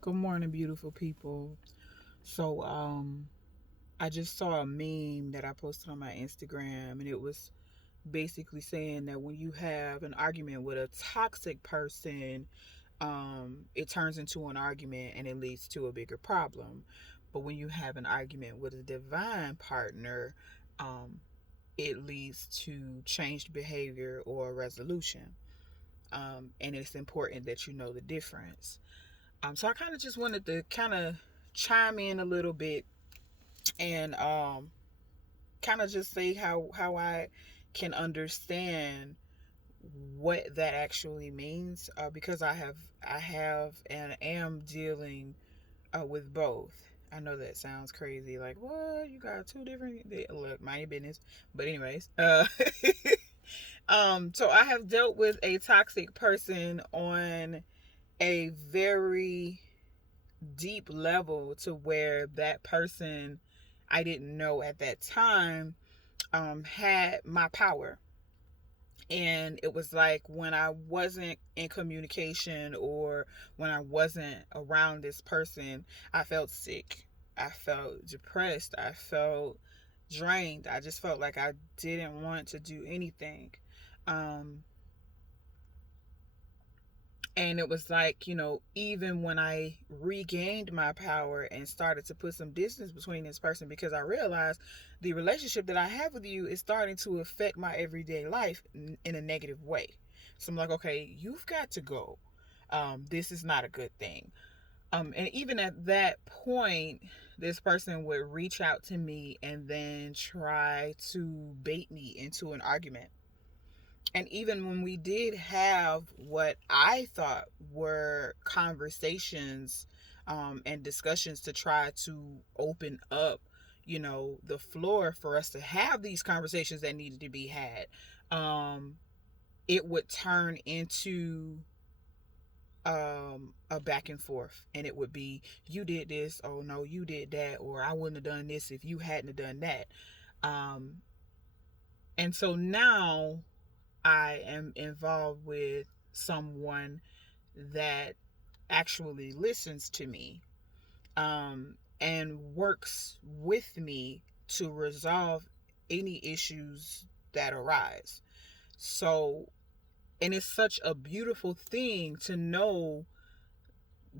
Good morning, beautiful people. So, I just saw a meme that I posted on my Instagram, and it was basically saying that when you have an argument with a toxic person, it turns into an argument and it leads to a bigger problem. But when you have an argument with a divine partner, um, it leads to changed behavior or resolution. And it's important that you know the difference. So I kind of just wanted to kind of chime in a little bit and kind of just say how I can understand what that actually means because I have and am dealing with both. I know that sounds crazy, like what you got two different. Look, mind your business. But anyways, so I have dealt with a toxic person on a very deep level to where that person I didn't know at that time had my power. And it was like when I wasn't in communication or when I wasn't around this person, I felt sick. I felt depressed. I felt drained. I just felt like I didn't want to do anything. Um, and it was like, even when I regained my power and started to put some distance between this person, because I realized the relationship that I have with you is starting to affect my everyday life in a negative way. So I'm like, okay, you've got to go. This is not a good thing. And even at that point, this person would reach out to me and then try to bait me into an argument. And even when we did have what I thought were conversations and discussions to try to open up, the floor for us to have these conversations that needed to be had, um, it would turn into a back and forth. And it would be, you did this, oh no, you did that, or I wouldn't have done this if you hadn't have done that. Um, and so now I am involved with someone that actually listens to me and works with me to resolve any issues that arise. So, and it's such a beautiful thing to know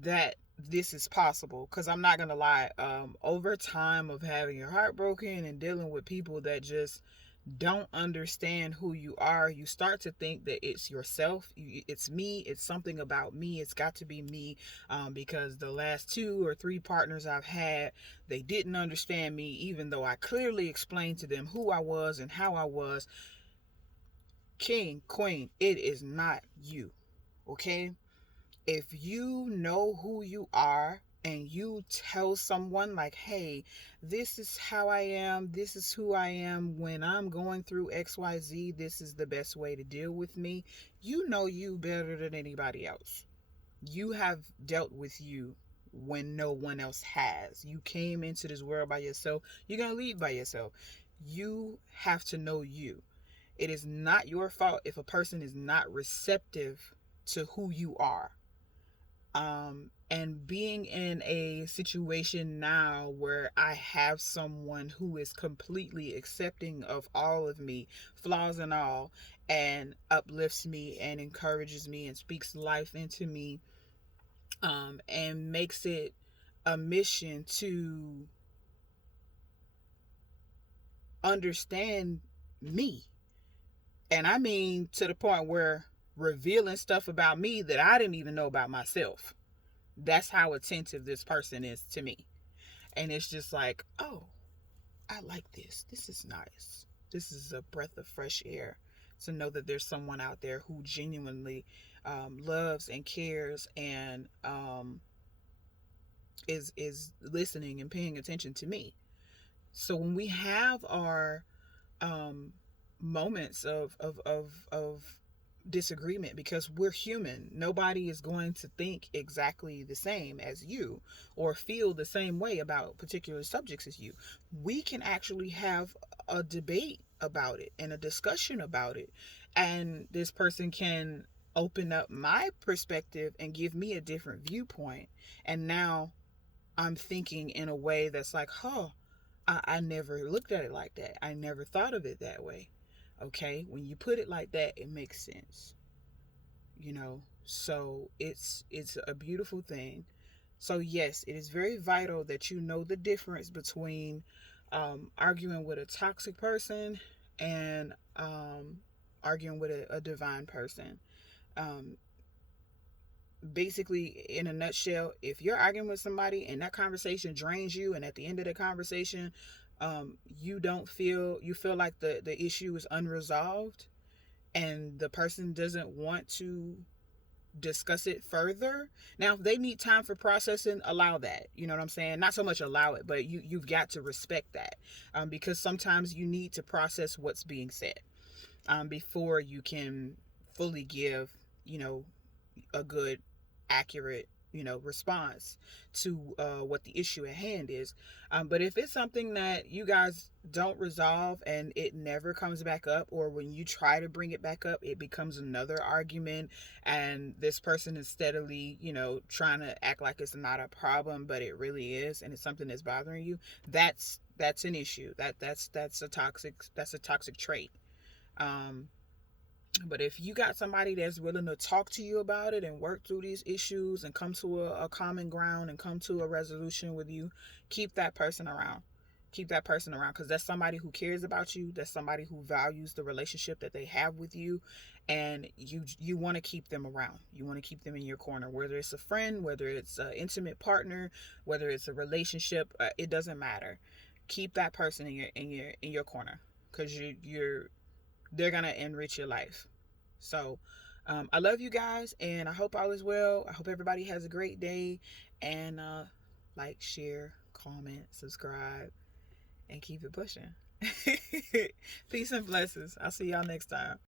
that this is possible, because I'm not gonna lie, over time of having your heart broken and dealing with people that just don't understand who you are, you start to think that it's yourself. It's me. It's something about me. It's got to be me, because the last two or three partners I've had, they didn't understand me, even though I clearly explained to them who I was and how I was. King, queen, it is not you. Okay? If you know who you are and you tell someone, like, hey, this is how I am, this is who I am when I'm going through XYZ, this is the best way to deal with me, you know you better than anybody else. You have dealt with you when no one else has. You came into this world by yourself, you're going to leave by yourself. You have to know you. It is not your fault if a person is not receptive to who you are. And being in a situation now where I have someone who is completely accepting of all of me, flaws and all, and uplifts me and encourages me and speaks life into me, and makes it a mission to understand me. And I mean to the point where revealing stuff about me that I didn't even know about myself. That's how attentive this person is to me. And it's just like, oh, I like this. This is nice. This is a breath of fresh air to know that there's someone out there who genuinely loves and cares and is listening and paying attention to me. So when we have our um, moments of disagreement, because we're human, nobody is going to think exactly the same as you or feel the same way about particular subjects as you. We can actually have a debate about it and a discussion about it, and this person can open up my perspective and give me a different viewpoint. And now I'm thinking in a way that's like, huh, I never looked at it like that. I never thought of it that way. Okay, when you put it like that, it makes sense. You know, so it's a beautiful thing. So yes, it is very vital that you know the difference between arguing with a toxic person and arguing with a divine person. Um, Basically, in a nutshell, if you're arguing with somebody and that conversation drains you, and at the end of the conversation, you feel like the issue is unresolved, and the person doesn't want to discuss it further. Now, if they need time for processing, allow that. You know what I'm saying? Not so much allow it, but you've got to respect that, because sometimes you need to process what's being said, before you can fully give, you know, a good, accurate, response to what the issue at hand is. But if it's something that you guys don't resolve and it never comes back up, or when you try to bring it back up, it becomes another argument, and this person is steadily, trying to act like it's not a problem, but it really is, and it's something that's bothering you, that's an issue. That's a toxic trait. Um, but if you got somebody that's willing to talk to you about it and work through these issues and come to a common ground and come to a resolution with you, keep that person around. Keep that person around, because that's somebody who cares about you. That's somebody who values the relationship that they have with you, and you want to keep them around. You want to keep them in your corner, whether it's a friend, whether it's an intimate partner, whether it's a relationship. It doesn't matter. Keep that person in your corner, because you're they're gonna enrich your life. So, I love you guys, and I hope all is well. I hope everybody has a great day, and like, share, comment, subscribe, and keep it pushing. Peace and blessings. I'll see y'all next time.